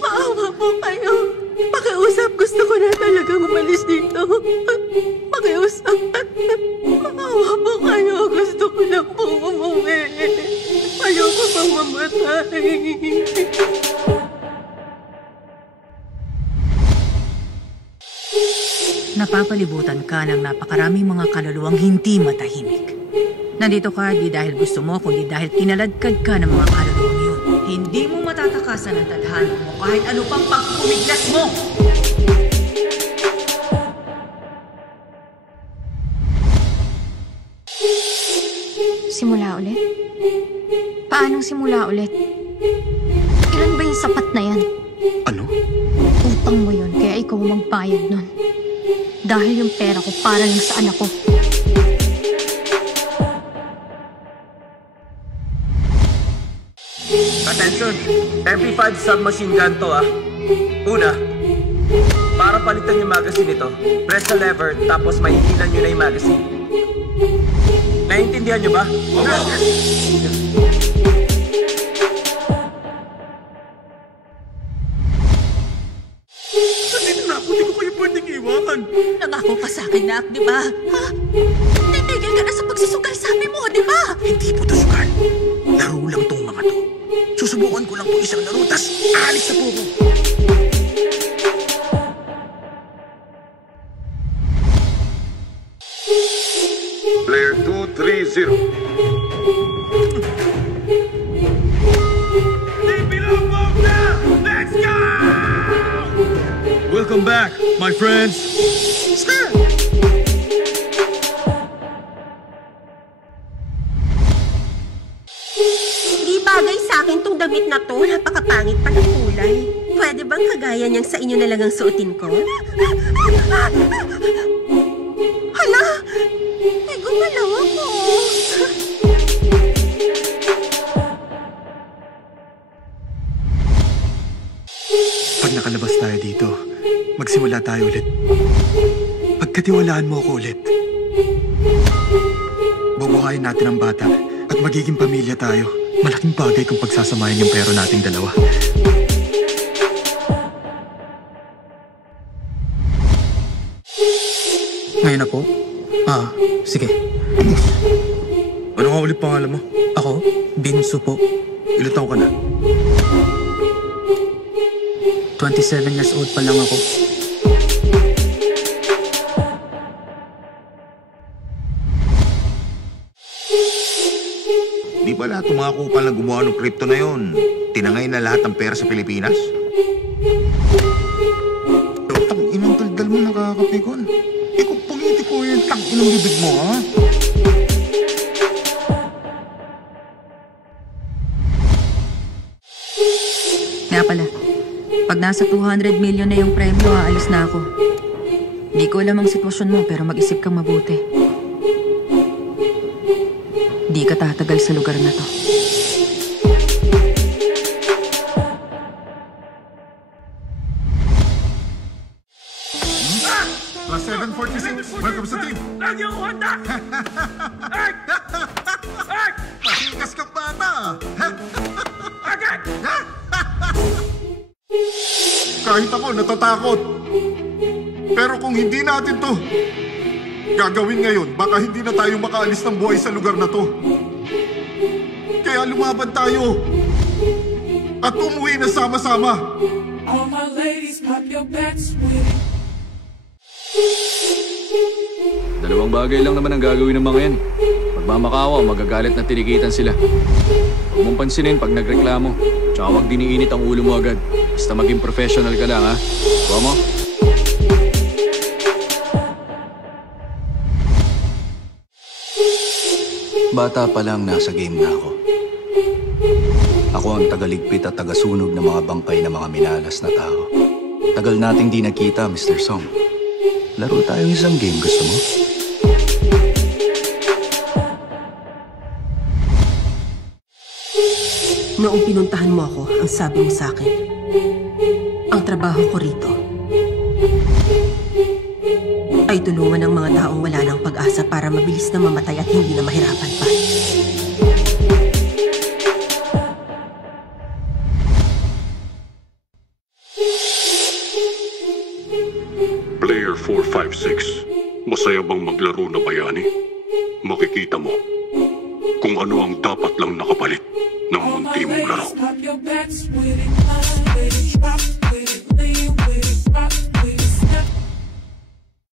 Maawa po kayo. Pakiusap, gusto ko na talagang umalis dito. Pakiusap. Maawa po kayo, gusto ko lang pong umuwi. Ayoko pang mamatay. Napapalibutan ka ng napakaraming mga kaluluwang hindi matahimik. Nandito ka di dahil gusto mo, kundi dahil kinaladkad ka ng mga kaluluwang yun. Hindi mo matatakasan ang tadhana mo kahit ano pang pagpumiglas mo! Simula ulit? Paanong simula ulit? Ilan ba yung sapat na yan? Ano? Utang mo yun, kaya ikaw magbayad nun. Dahil yung pera ko para lang sa anak ko. Attention! MP5 submachine gun to Una, para palitan yung magazine nito, press the lever tapos mahihilan nyo na yung magazine. Naiintindihan nyo ba? Nandito na ako, di ko kayo pwedeng iwan. Nangako ka sa akin, Nak, di ba? Ha? Titigil ka na sa pagsusugal, sabi mo, di ba? Hindi po to sugal. Laro lang tong mga to. Susubukan ko lang po isang laro, tas alis na po ko. Player 230. Let's go! Welcome back, my friends. Sir! Hindi bagay sa akin tong damit na to. Napakapangit pa ng kulay. Pwede bang kagaya niyang sa inyo na lang ang suotin ko? Hala! May gumalaw ako. Pag nakalabas tayo dito, magsimula tayo ulit. Pagkatiwalaan mo ako ulit. Bubuhayin natin ang bata at magiging pamilya tayo. Malaking bagay kung pagsasamahin yung pero nating dalawa. Ngayon ako? Sige. Ano nga ulit pangalan mo? Ako? Binsu po. Ilan taon ka na? 27 years old pa lang ako. Di ba lahat ng mga kupal na gumawa ng crypto na yon, tinangay na lahat ng pera sa Pilipinas? Tang inang daldal mo nakakapikon. Ikaw politiko yun, tang inang bibig mo, ha? Nga pala, pag nasa 200 million na yung premyo, aalis na ako. Di ko alam ang sitwasyon mo, pero mag-isip kang mabuti. Di ka tatagal sa lugar na to. Plus 746, welcome sa team. Lagi ako handa! Ay! Ay! Pasikas ka bata! Agad! Kahit ako natatakot. Pero kung hindi natin to gagawin ngayon, baka hindi na tayo makaalis ng buhay sa lugar na to. Kaya lumaban tayo at umuwi na sama-sama. All my ladies, pop your backs with it. Dalawang bagay lang naman ang gagawin ng mga yan. Magmamakawa o magagalit na tinikitan sila. Huwag mong pansinin pag nagreklamo. Tsaka huwag diniinit ang ulo mo agad. Basta maging professional ka lang, ha? Kuha mo. Bata pa lang nasa game na ako. Ako ang tagaligpit at tagasunog ng mga bangkay ng mga minalas na tao. Tagal nating di nakita, Mr. Song. Laro tayong isang game, gusto mo? Noong pinuntahan mo ako, ang sabi mo sa akin, ang trabaho ko rito ay tulungan ng mga taong wala ng pag-asa para mabilis na mamatay at hindi na mahirapan pa. Player 456, masaya bang maglaro na bayani? Makikita mo kung ano ang dapat lang nakapalit ng munti mong laro. Pop your bets with it.